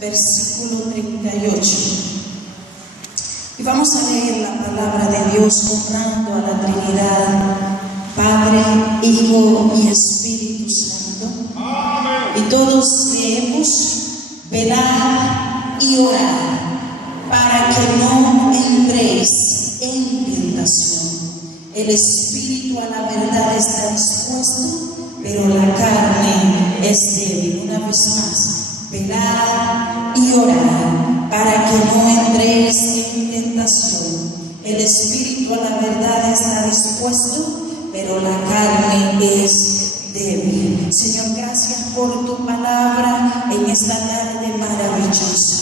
versículo 38. Y vamos a leer la palabra de Dios honrando a la Trinidad, Padre, Hijo y Espíritu Santo. Y todos leemos: velad y orad para que no entréis en tentación. El espíritu a la verdad está dispuesto, pero la carne es débil. Una vez más, velad y orad para que no entréis en tentación. El espíritu a la verdad está dispuesto, pero la carne es débil. Señor, gracias por tu palabra en esta tarde maravillosa.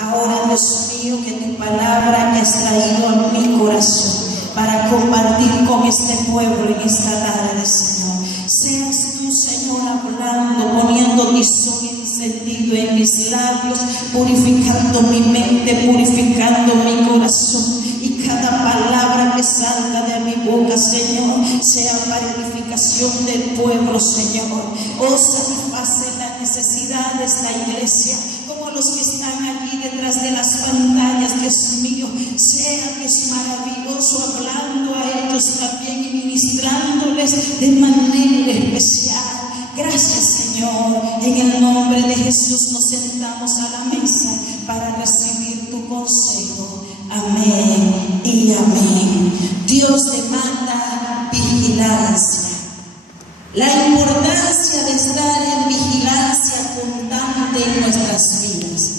Ahora, Dios mío, que tu palabra es traído a mi corazón para compartir con este pueblo en esta tarde, Señor. Seas tú, Señor, hablando, poniendo tizón y sentido en mis labios, purificando mi mente, purificando mi corazón. Y cada palabra que salga de mi boca, Señor, sea para edificación del pueblo, Señor. Oh, satisface las necesidades de la iglesia, como los que están allí detrás de las pantallas, Dios mío. Sea, Dios, maravilloso, hablando a ellos también y ministrándoles de manera especial. Gracias, Señor. En el nombre de Jesús nos sentamos a la mesa para recibir tu consejo. Amén y amén. Dios demanda vigilancia. La importancia de estar en vigilancia constante en nuestras vidas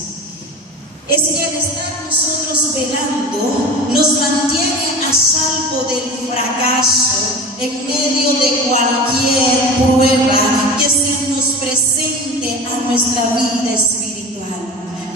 es que al estar nosotros velando nos mantiene a salvo del fracaso en medio de cualquier prueba que se nos presente a nuestra vida espiritual.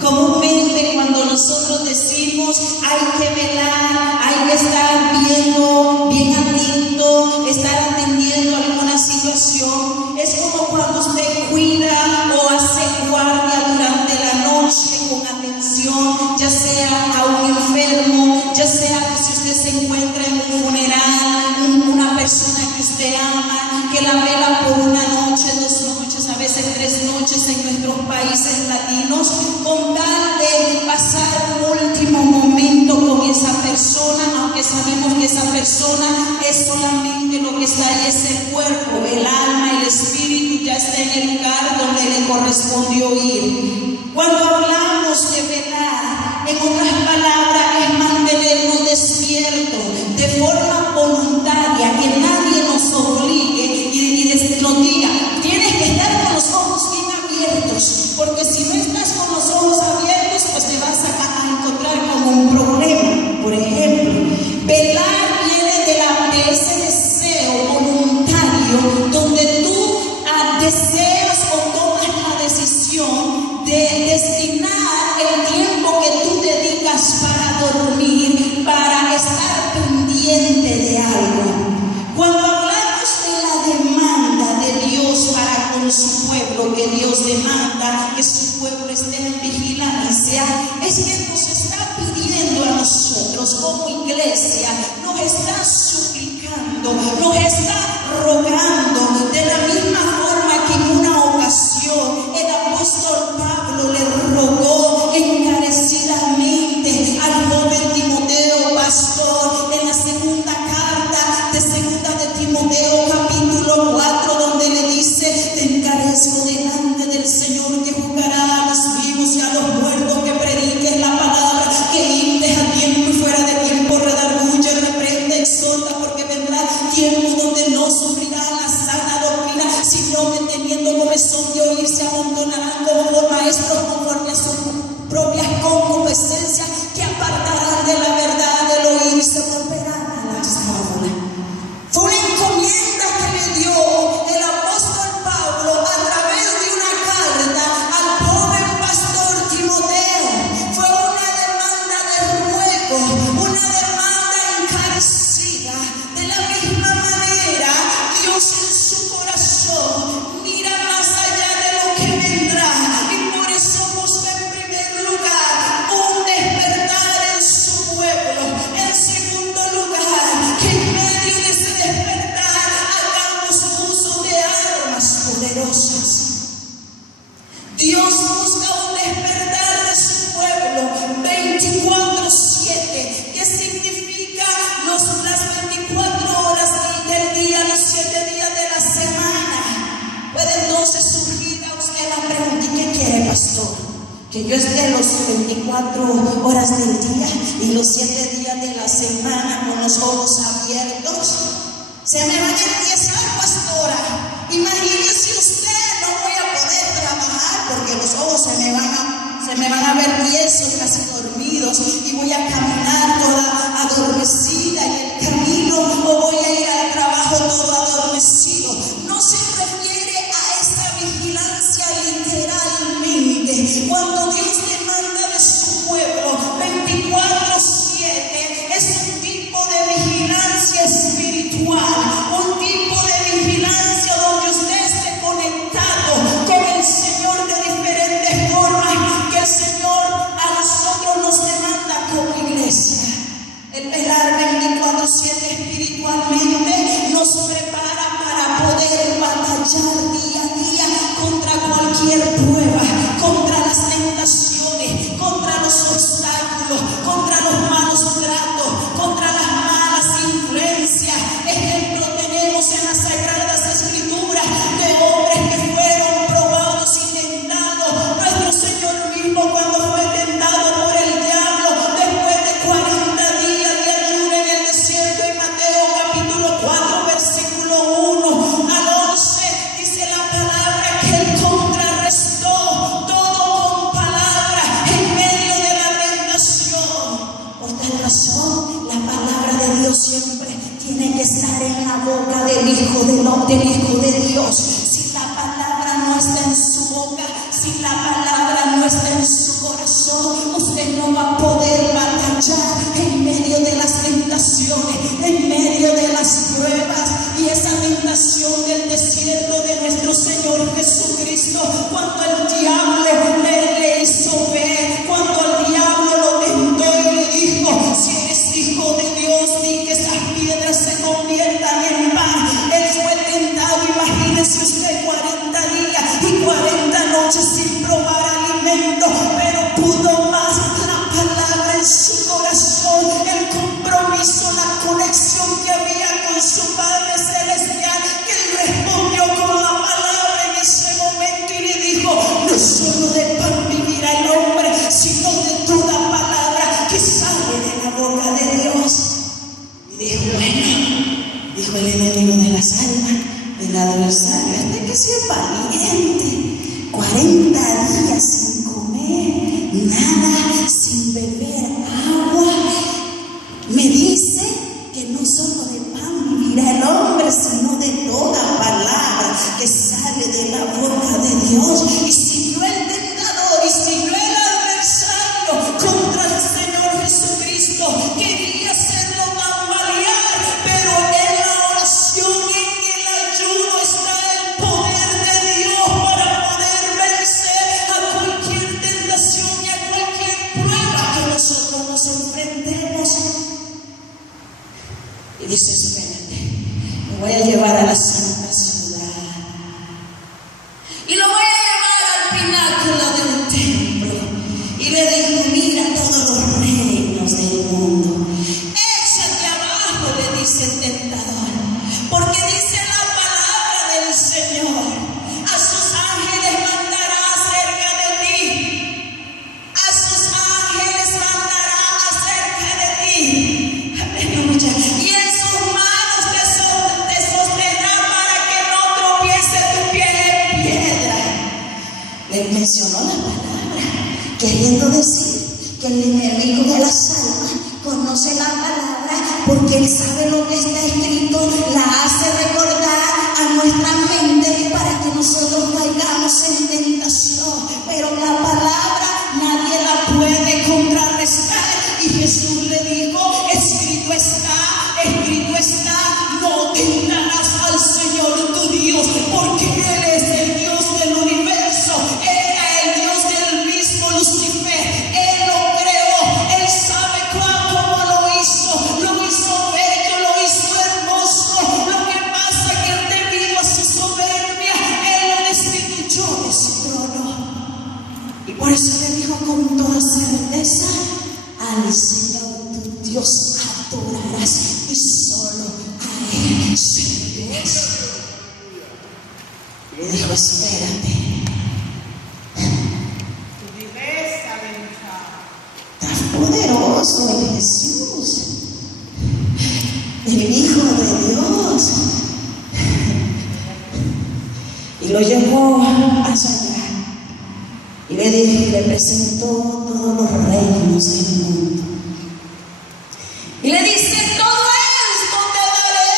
Comúnmente, cuando nosotros decimos hay que velar, hay que estar viendo, bien atento, estar atendiendo alguna situación, es como cuando usted cuida o hace guardia durante la noche con atención, ya sea a un enfermo, ya sea que si usted se encuentra en un funeral, una persona que usted ama, que la vela por una noche, 2 noches, a veces 3 noches en nuestros países latinos, con tal de pasar un último momento con esa persona, aunque sabemos que esa persona es solamente lo que está ahí, es el cuerpo, el alma, el espíritu ya está en el lugar donde le correspondió ir. Cuando hablamos de velar, en otras palabras, es mantenernos despiertos de forma voluntaria, que nadie nos obligue y nos diga, tienes que estar con los ojos bien abiertos, porque si no estás con los ojos abiertos, pues te vas a encontrar con un problema. Por ejemplo, velar viene de ese deseo voluntario donde tú deseas o tomas la decisión de destinar el tiempo que tú dedicas para dormir, para estar pendiente de algo. Cuando hablamos de la demanda de Dios para con su pueblo, que Dios demanda que su pueblo esté en vigilancia, es que nos está pidiendo a nosotros como iglesia, nos está suplicando, nos está rogando, de la misma forma que en una ocasión el apóstol Pablo le rogó encarecidamente al joven Timoteo, pastor, en la segunda carta de segunda de Timoteo, capítulo 4, donde le dice: te encarezco delante del Señor, que juzgará a los vivos y a los muertos, que prediques la palabra, que intes a tiempo y fuera de tiempo, redarguye, reprende, exhorta, porque vendrá tiempo donde pastor, que yo esté los 24 horas del día y los 7 días de la semana con los ojos abiertos? Se me van a empiezar, pastora. Imagínese usted, no voy a poder trabajar porque los ojos se me van a ver tiesos, casi dormidos, y voy a caminar toda adormecida en el camino, o voy a ir al trabajo todo adormecido. No se refiere a esa vigilancia literalmente. Cuando Dios demanda de su pueblo 24/7, es un tipo de vigilancia espiritual, un tipo de vigilancia donde usted esté conectado con el Señor de diferentes formas que el Señor a nosotros nos demanda como iglesia. El velar 24/7 espiritualmente nos prepara para poder batallar día a día contra cualquier prueba, contra las tentaciones, contra los obstáculos, contra los malos tratos, contra las malas influencias. Ejemplo tenemos en las Sagradas Escrituras de hombres que fueron probados y tentados. Nuestro Señor mismo, cuando fue tentado por el diablo, después de 40 días de ayuno en el desierto, en Mateo capítulo 4 versículo 1 al 11, dice la palabra que él contrarrestó todo con palabras en medio de la tentación. Por tal razón, la palabra de Dios siempre tiene que estar en la boca del Hijo de Dios. Si la palabra no está en su boca, si la palabra no está en su corazón, usted no va a poder batallar en medio de las tentaciones, en medio de las pruebas. Y esa tentación del desierto de nuestro Señor Jesucristo, cuando el diablo le hizo ver, cuando el diablo lo tentó y le dijo: si eres hijo de Dios, di que esas piedras se conviertan en pan. Él fue tentado, imagínese usted, 40 días y 40 noches sin probar alimento, pero pudo más la palabra en su corazón, el compromiso, la conexión que había con su Padre Celestial, que él respondió con la palabra en ese momento y le dijo: no solo de pan vivirá el hombre, sino de toda palabra que sale de la boca de Dios. Y dijo: bueno, dijo el enemigo de las almas, el adversario, este que sea valiente, 40 días sin comer nada, sin beber agua, me dice que no solo de pan vivirá el hombre, sino de toda palabra que sale de la boca de Dios. Y siguió el tentador, y siguió el adversario contra el Señor Jesucristo. Quería hacerlo tambalear, pero en la oración, en el ayuno, está el poder de Dios para poder vencer a cualquier tentación y a cualquier prueba que nosotros nos enfrentemos. Y dice: espérate, me voy a llevar a la santa ciudad y lo voy a llevar al pináculo del templo, y le digo: mira todos los reinos del mundo, échate abajo, le dice el tentador, porque dice la palabra del Señor: a sus ángeles mandará acerca de ti, a sus ángeles mandará acerca de ti, aleluya, y en sus manos te sostendrá para que no tropiece tu pie en piedra. Le mencionó la palabra, queriendo decir que el enemigo de las almas conoce la palabra, porque él sabe lo que está escrito, la hace recordar a nuestra mente para que nosotros caigamos en tentación. Pero la palabra nadie la puede contrarrestar, y Jesús le dijo: escrito está, no tentarás al Señor tu Dios, porque Él es el Dios del universo, era el Dios del mismo Lucifer, Él lo creó, Él sabe cómo lo hizo bello, lo hizo hermoso. Lo que pasa es que debido a su soberbia, Él lo destituyó de su trono, y por eso le dijo con toda certeza: al Señor tu Dios adorarás, y solo a Él servirás. Le dijo: espérate, poderoso es Jesús, el Hijo de Dios. Y lo llevó hacia allá y le presentó todos los reinos del mundo. Y le dice: todo esto te daré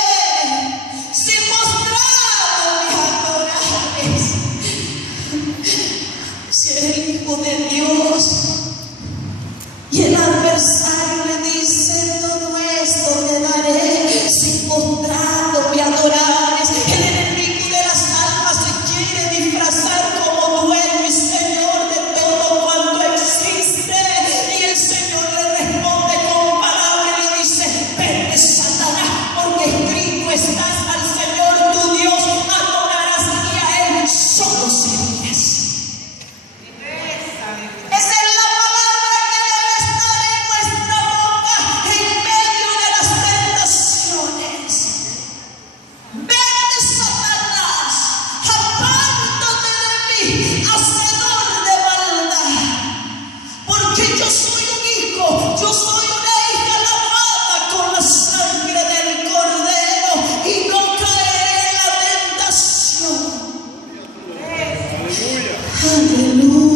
si mostrado mis adorables. Si eres el Hijo de Dios. Y el adversario le dice: todo esto te daré si mostrado me adorares. El enemigo de las almas se quiere disfrazar como dueño y Señor de todo cuanto existe. Y el Señor le responde con palabras y le dice: vete, Satanás, porque escrito estás, al Señor tu Dios adorarás y a Él solo servirás. Esa es la palabra que debe estar en nuestra boca en medio de las tentaciones. Vete, Satanás, apártate de mí, hacedor de maldad, porque yo soy un hijo, yo soy una hija lavada con la sangre del Cordero y no caeré en la tentación. Aleluya.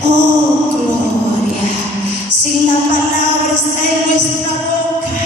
Oh, gloria. Si la palabra está en nuestra boca,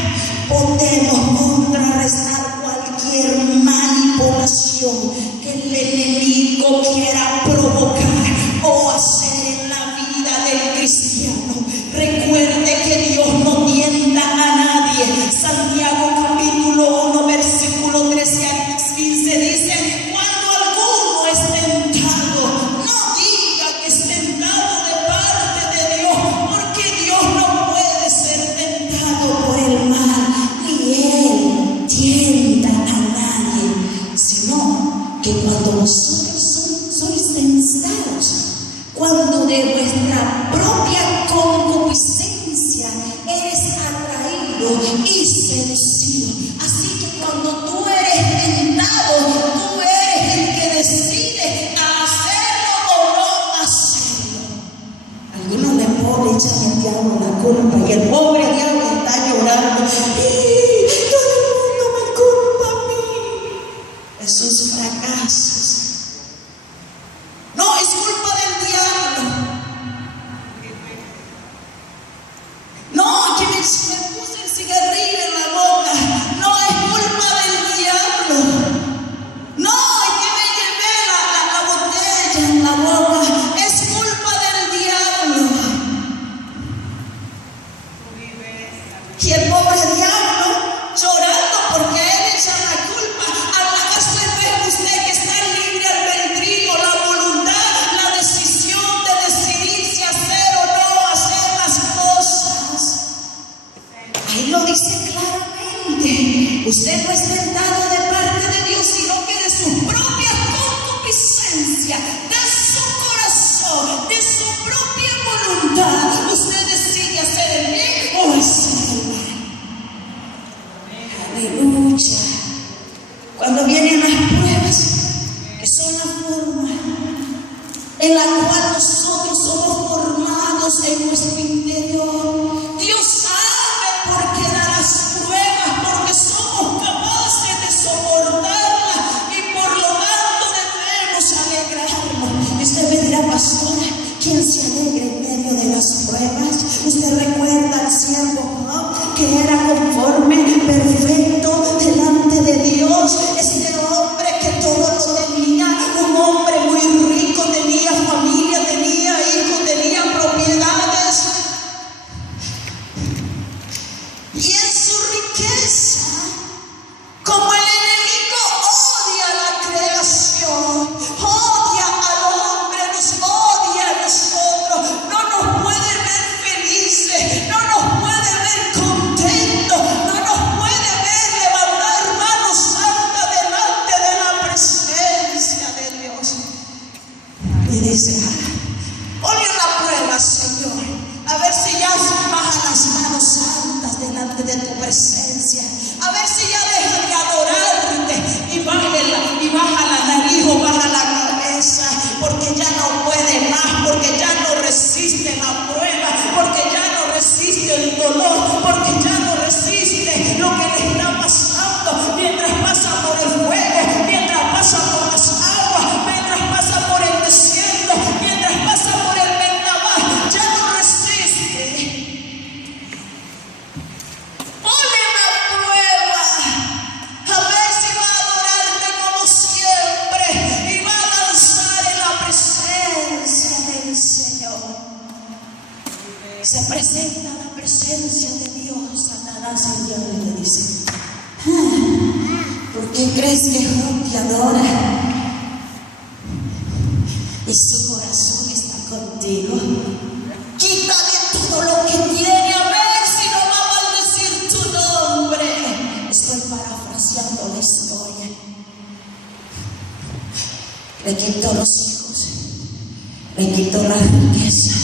podemos contrarrestar cualquier manipulación que el enemigo quiera provocar o hacer en la vida del cristiano. Recuerde que Dios no tienta a nadie. Santiago capítulo 1 versículo 13 a 15 dice: cuando alguno es tentado, no diga que es tentado de parte de Dios, porque Dios no puede ser tentado por el mal, ni Él tienta a nadie, sino que cuando vosotros sois tentados, cuando de vuestra propia concupiscencia eres atraído y seducido. Así que cuando tú eres tentado, tú eres el que decide hacerlo o no hacerlo. Algunos le echan al diablo la culpa y el pobre diablo está llorando. ¡Y todo el mundo me culpa a mí de sus fracasos! No, es culpa del diablo. No, que me puse el cigarrillo en la boca. No, es culpa del diablo. No, es que me llevé la botella en la boca. Es culpa del diablo. Y el pobre diablo llorando porque a él echan la culpa. ¿Acaso es usted que está libre albedrío, la voluntad, la decisión de decidir si hacer o no hacer las cosas? Ahí lo dice claramente. Usted no es tentado de parte de Dios, sino que de su propia concupiscencia, de su corazón, de su propia voluntad, usted decide hacer el bien o hacer el mal. Aleluya. Cuando vienen las pruebas, que son la forma en la cual nosotros somos formados en nuestro interior, Dios sabe por qué da las pruebas, porque somos capaces de soportarlas y por lo tanto debemos alegrarnos. Y usted me dirá: pastora, ¿quién se alegra en medio de las pruebas? Usted recuerda al siervo Job, que era conforme, perfecto delante de Dios. Este hombre que todo lo tenía, un hombre muy rico, tenía familia, tenía hijos, tenía propiedades. Y en su riqueza, como el enemigo odia la creación, odia al hombre, nos odia a nosotros, no nos puede ver felices, no nos puede ver contentos, no nos puede ver levantar manos santas delante de la presencia de Dios. Y dice: ponle la prueba, Señor, a ver si ya bajan las manos santas delante de tu presencia, a ver si ya dejan de adorarte y baja la nariz o baja la cabeza, porque ya no puede más, porque ya no resiste la prueba. se presenta la presencia de Dios, Satanás el diablo le dice: ¿por qué crees que Job te adora? Y su corazón está contigo. Quítale todo lo que tiene, a ver si no va a maldecir tu nombre. Estoy parafraseando la historia. Le quitó los hijos, le quitó las riquezas,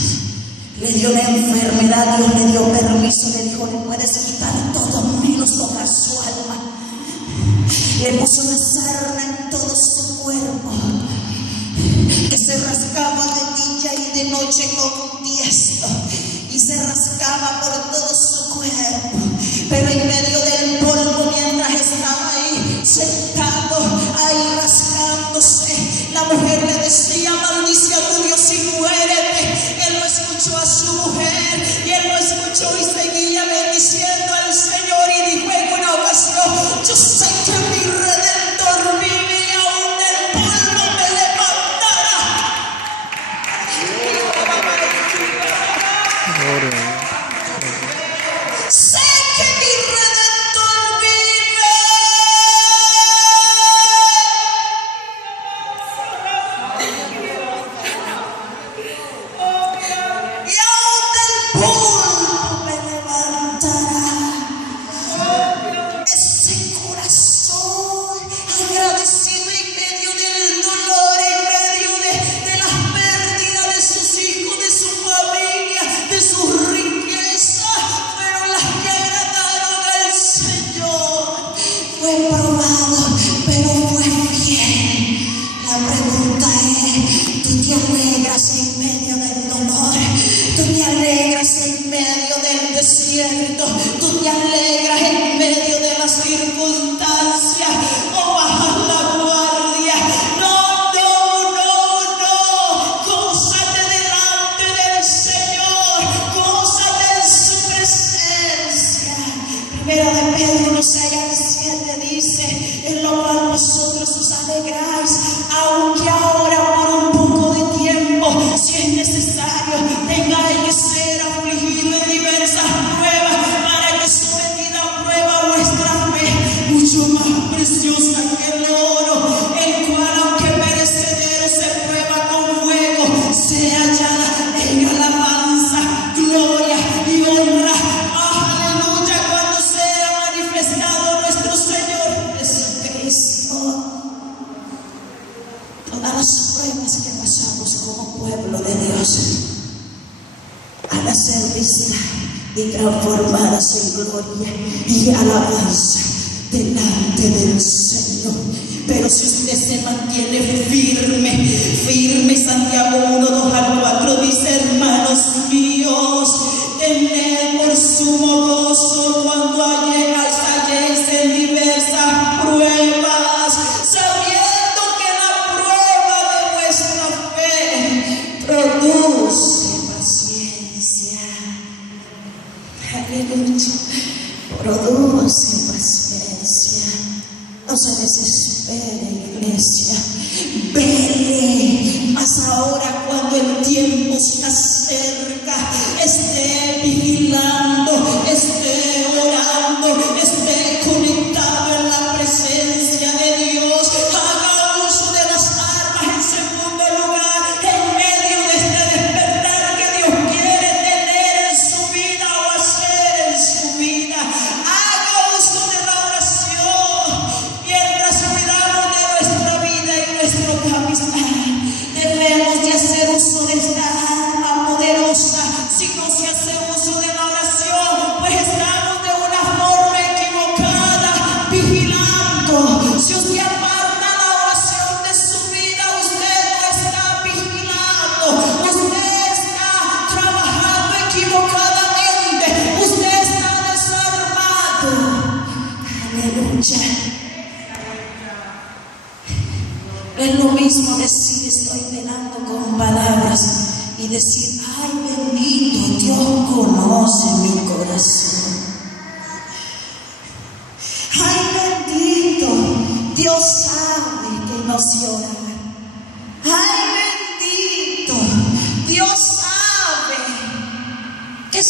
le dio la enfermedad. Dios le dio permiso, le dijo: le puedes quitar todo menos tocar su alma. Le puso una sarna en todo su cuerpo, que se rascaba de día y de noche con un tiesto, y se rascaba por todo su cuerpo. Pero en medio del polvo, mientras estaba ahí sentado, ahí rascándose, la mujer le decía: maldice a tu Dios y muérete. Él no escuchó a su mujer, y él no escuchó y seguía bendiciendo al Señor. Y dijo en una ocasión: yo sé que mi Redentor vive, y aún del polvo me levantará. Sé que mi Redentor vive. Y aún del polvo me levantará. Ese corazón agradecido en medio del dolor, en medio de las pérdidas de sus hijos, de su familia, de sus riquezas, fueron las que agradaron al Señor. Fue probado, pero fue fiel. La pregunta es: ¿tú te alegras en medio del dolor? ¿Tú te alegras en medio del desierto? ¿Tú te alegras en medio de las circunstancias? ¿O bajas la guardia? No. Gózate delante del Señor, gózate en su presencia. Primera de Pedro 6:7 dice: en lo cual vosotros os alegráis, aunque ahora por un poco de tiempo, si es necesario, tengáis que ser afligidos en diversas pruebas, para que sometida a prueba vuestra fe, mucho más preciosa que el oro, el cual aunque perecedero se prueba con fuego, sea hallada en alabanza, gloria y honra. Aleluya, cuando sea manifestado nuestro Señor Jesucristo. Todas las pruebas que pasamos como pueblo de Dios van a ser vistas y transformadas en gloria y alabanza delante del Señor. Pero si usted se mantiene firme, Santiago 1:2-4 dice: hermanos míos, tened por sumo gozo cuando halléis en diversas pruebas, sabiendo que la prueba de vuestra fe produce paciencia. Aleluya. Produce paciencia. No se desespere, iglesia. Vele, mas ahora cuando el tiempo se acerca, esté vigilando, esté orando, esté conectado en la presencia de Dios. Haga uso de las armas. En segundo lugar, en medio de este despertar que Dios quiere tener en su vida o hacer en su vida, haga uso de la oración. Mientras cuidamos de nuestra vida y nuestro caminar, debemos de hacer uso de esta arma poderosa. Si no se hace uso de la oración, pues estamos de una forma equivocada, vigilando. Si usted aparta la oración de su vida, usted no está vigilando, usted está trabajando equivocadamente, usted está desarmado. Aleluya. Es lo mismo decir: estoy velando con palabras, y decir: ay, bendito, Dios conoce mi corazón. Ay, bendito, Dios sabe que no se ora. Ay, bendito, Dios sabe que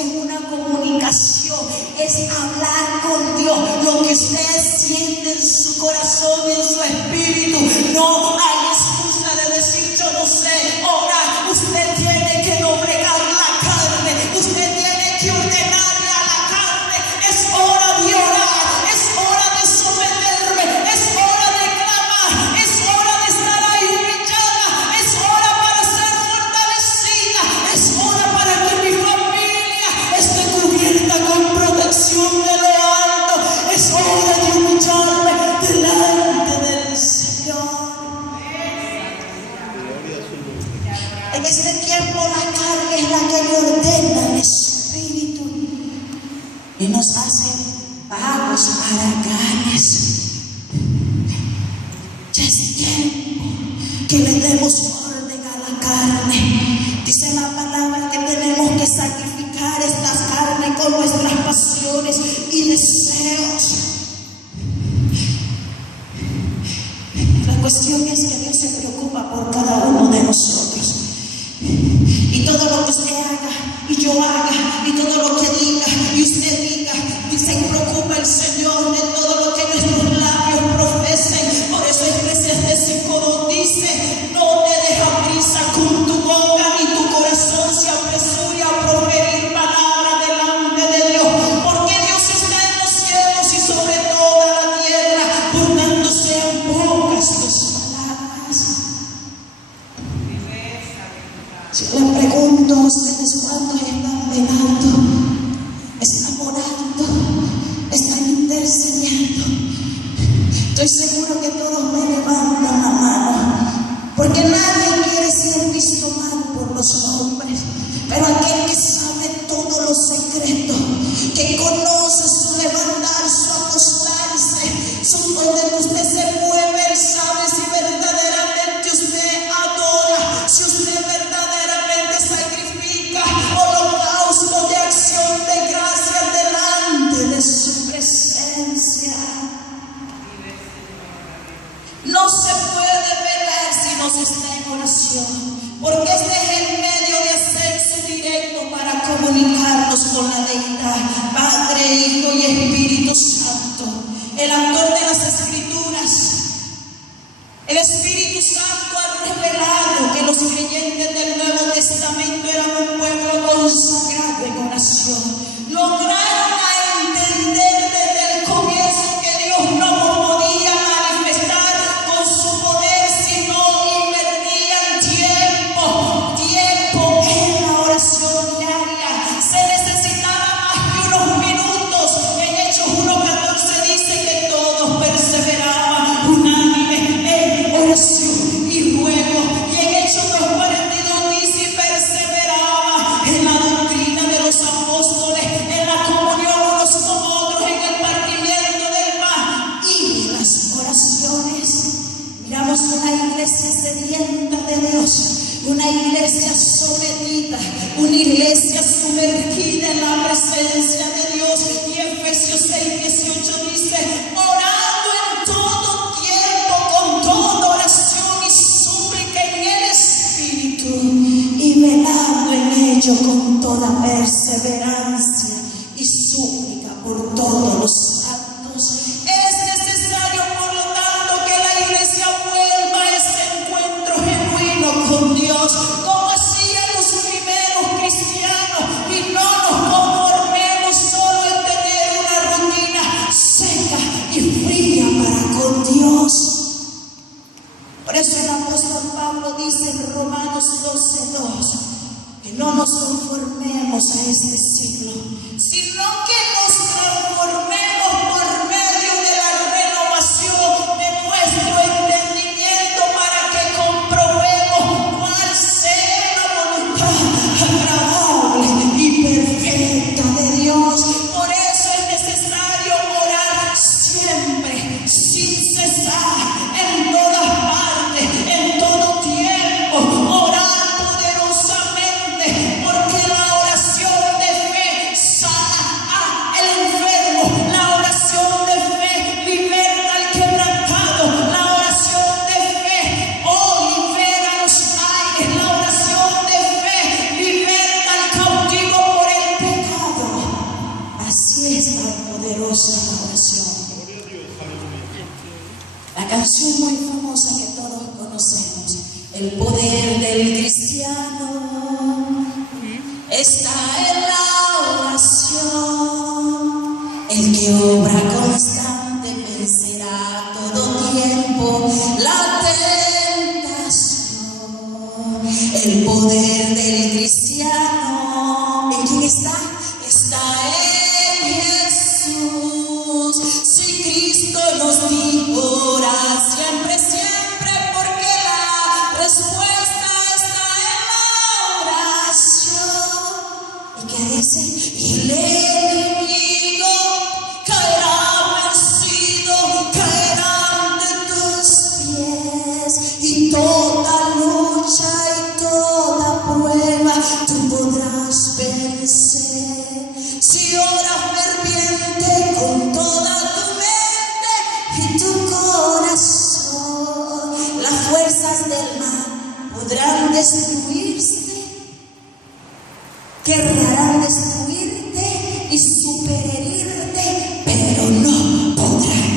es una comunicación, es hablar con Dios. Lo que usted siente en su corazón y en su espíritu, no hay excusa de decir yo no sé orar. Usted tiene que doblegar la carne, usted tiene que ordenarle a la carne. Es hora de orar, es hora de someterme, es hora de clamar, es hora de estar ahí humillada, es hora para ser fortalecida, es hora para que mi familia esté cubierta con protección de lo alto. Es hora de humillarme delante del Señor. En este tiempo la carne es la que le ordena al Espíritu y nos hace vagos, haraganes. Ya es tiempo que le demos orden a la carne. Dice la palabra que tenemos que sacrificar esta carne con nuestras pasiones y deseos. La cuestión es que Dios se preocupa por cada uno de nosotros. Y todo lo que usted haga y yo haga y todo lo que diga y usted diga, se preocupa el Señor de todo lo que nuestros labios profesen. Por eso Eclesiastés 5:2 dice: no te deja prisa con tu boca ni tu corazón se apresure a proferir palabras delante de Dios, porque Dios está en los cielos y sobre toda la tierra, por tanto sean pocas tus palabras. Yo le pregunto a ustedes, ¿cuántos están velando? ¿Están orando? ¿Están intercediendo? Estoy seguro que todos me levantan la mano, porque nadie quiere ser visto mal por los hombres, pero aquel que sabe todos los secretos, que conoce su levantar, su acostarse, su donde usted se mueve, él sabe si verdaderamente usted adora, si usted verdaderamente sacrifica holocausto de acción de gracias delante de su presencia. No se puede velar si no se está en oración, porque este es el medio de acceso directo para comunicarnos con la deidad, Padre, Hijo y Espíritu Santo, el autor de las Escrituras. El Espíritu Santo ha revelado que los creyentes del Nuevo Testamento eran un pueblo consagrado en oración. Lograron entender desde el comienzo que Dios no podía manifestar con su poder si no invertían tiempo en la oración diaria. Se necesitaba más que unos minutos. En Hechos 1:14 dice que todos perseveraban unánimes en oración y ruego. Y en Hechos 2:42 dice: y perseveraba en la doctrina de los apóstoles, en la comunión unos con otros, en el partimiento del pan y en las oraciones. Miramos una iglesia sedienta de Dios, una iglesia sometida, una iglesia sumergida en la presencia de Dios. Y Efesios 6:18 dice: orando en todo tiempo con toda oración y súplica en el Espíritu, y velando en ello con toda perseverancia y súplica por todos los santos. Es necesario, por lo tanto, que la iglesia vuelva a ese encuentro genuino con Dios, como hacían los primeros cristianos, y no nos conformemos solo en tener una rutina seca y fría para con Dios. Por eso el apóstol Pablo dice en Romanos 12:2 que no nos conformemos a este siglo, sino que nos transformemos por medio de la renovación de nuestro entendimiento, para que comprobemos cuál sea la voluntad agradable y perfecta de Dios. Por eso es necesario orar siempre, sin cesar, en todas partes, en todo tiempo, orar poderosamente, porque la oración de fe canción muy famosa que todos conocemos. El poder del cristiano está en la oración. El que obra constante vencerá todo tiempo la tentación. El poder del cristiano, ¿en quién está? Está en Jesús. Si Cristo nos dijo orar siempre, siempre, porque la respuesta está en la oración. ¿Y qué dice? Y el enemigo caerá vencido, caerá ante tus pies, y toda lucha y toda prueba tú podrás vencer. Si oras ferviente con toda tu mente y tu corazón, las fuerzas del mal podrán destruirse, querrán destruirte y superherirte, pero no podrán,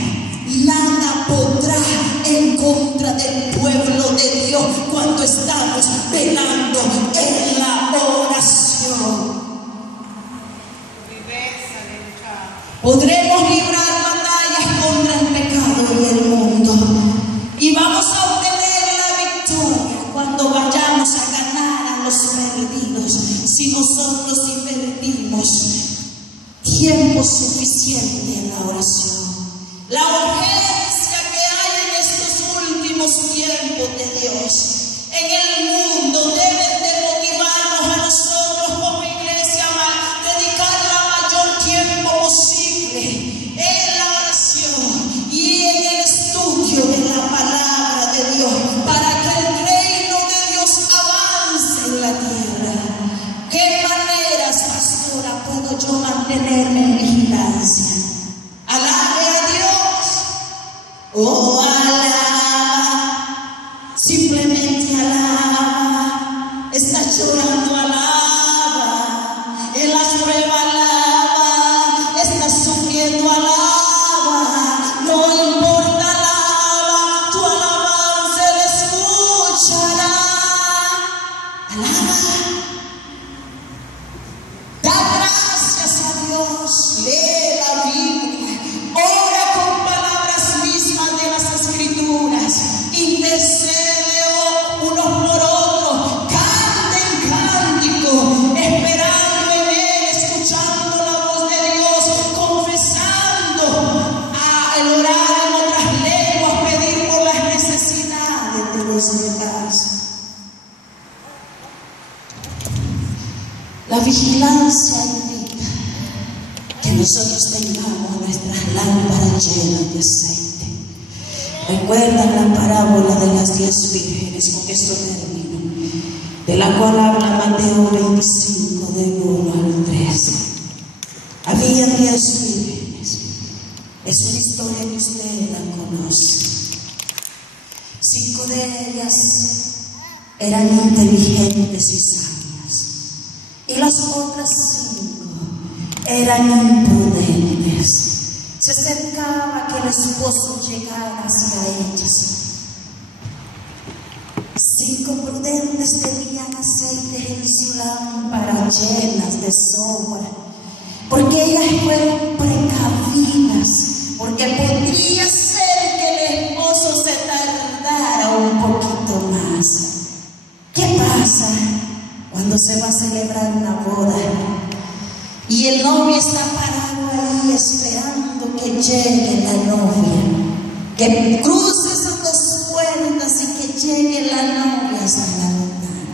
nada podrá en contra del pueblo de Dios cuando estamos velando en la oración. Podremos librar batallas contra el pecado y el mundo, y vamos a obtener la victoria cuando vayamos a ganar a los perdidos, si nosotros invertimos tiempo suficiente en la oración. La urgencia que hay en estos últimos tiempos de Dios en el mundo deben de motivarnos a nosotros como iglesia a dedicar la mayor tiempo posible en la oración y en el estudio de la palabra de Dios, para que el reino de Dios avance en la tierra. ¿Qué maneras, pastora, puedo yo mantenerme en vigilancia? Alabe a Dios, oh alaba, simplemente alaba. Estás llorando, alaba. En las pruebas, alaba. Estás sufriendo, alaba. No importa, alaba. Tu alabanza le escuchará. Alaba. Da gracias a Dios. Lee la Biblia. Ora con palabras mismas de las Escrituras. Intercede unos por otros. Canten cántico, esperando en Él, escuchando la voz de Dios, confesando, el orar en otras lenguas, pedir por las necesidades de los demás. La vigilancia indica que nosotros tengamos nuestras lámparas llenas de aceite. ¿Recuerdan la parábola de las 10 vírgenes? Con esto termino. De la cual habla Mateo 25, de 1 al 13. Había 10 vírgenes. Es una historia que ustedes la conocen. 5 de ellas eran inteligentes y sabias, y las otras 5 eran imprudentes. Se acercaba que el esposo llegara hacia ellas. 5 prudentes tenían aceite en su lámpara llenas de sobra, porque ellas fueron precavidas, porque podría ser que el esposo se tardara un poquito más. ¿Qué pasa cuando se va a celebrar una boda y el novio está parado ahí esperando que llegue la novia, que cruce esas 2 puertas y que llegue la novia hasta la ventana?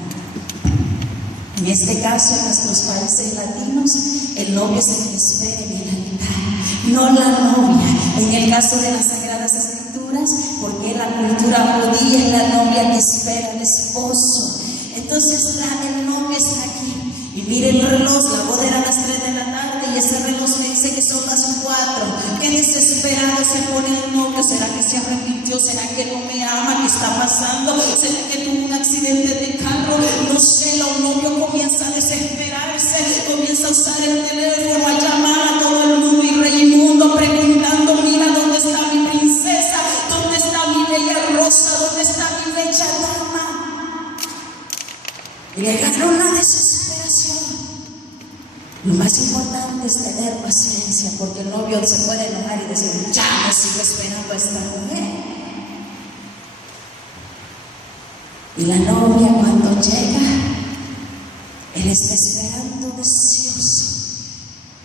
En este caso, en nuestros países latinos, el novio es el que espera en el altar, no la novia. En el caso de las Sagradas Escrituras, porque la cultura judía es la novia que espera al esposo. Entonces el novio está aquí. Y miren el reloj, la boda era a las 3 de la tarde y ese reloj me dice que son las 4. Qué desesperado se pone el novio. ¿Será que se arrepintió? ¿Será que no me ama? ¿Qué está pasando? ¿Será que tuvo un accidente de carro? No sé, el novio comienza a desesperarse, comienza a usar el teléfono, a llamar a todo el mundo y Raimundo preguntando: mira, ¿dónde está mi princesa? ¿Dónde está mi Lo más importante es tener paciencia, porque el novio se puede enojar y decir, ya no sigo esperando a esta mujer. Y la novia cuando llega, él está esperando deseoso.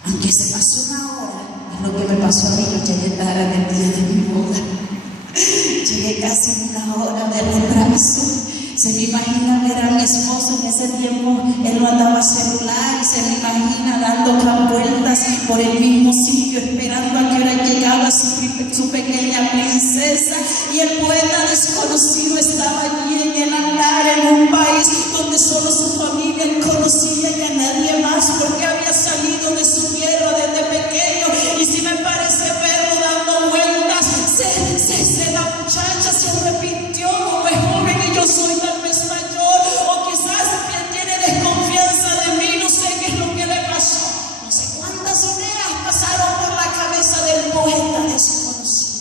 Aunque se pasó una hora, es lo que me pasó a mí, yo llegué tarde en el día de mi boda. Llegué casi una hora de retraso. Se me imagina ver a mi esposo en ese tiempo, él no andaba celular, y se me imagina dando vueltas por el mismo sitio, esperando a que hora llegaba su pequeña princesa. Y el poeta desconocido estaba allí en el hangar, en un país donde solo su familia conocía y a nadie más, porque había salido de su tierra desde pequeño. Y si me parece verlo dando vueltas, la muchacha se arrepintió, como es joven y yo soy tal vez mayor, o quizás tiene desconfianza de mí, no sé qué es lo que le pasó. No sé cuántas ideas pasaron por la cabeza del poeta desconocido.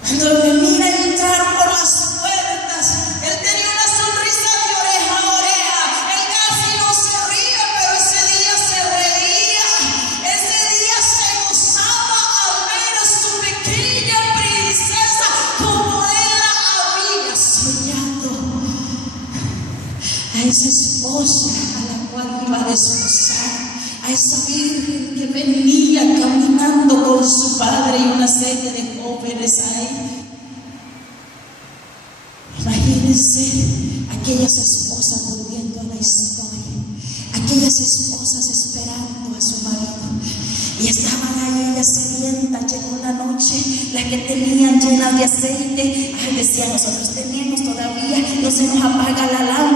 Cuando me mira entrar por las puertas, él tenía una sonrisa de oreja a oreja. Él casi no se ríe, pero ese día se reía. Ese día se gozaba al ver a su pequeña princesa como él la había soñado. A esa esposa a la cual iba a desposar, a esa virgen que venía caminando con su padre y una serie de jóvenes ahí. Imagínense aquellas esposas volviendo a la historia, aquellas esposas esperando a su marido. Y estaban ahí ellas sedientas. Llegó la noche, las que tenían llenas de aceite. Ay, decían, nosotros tenemos todavía, no se nos apaga la lámpara.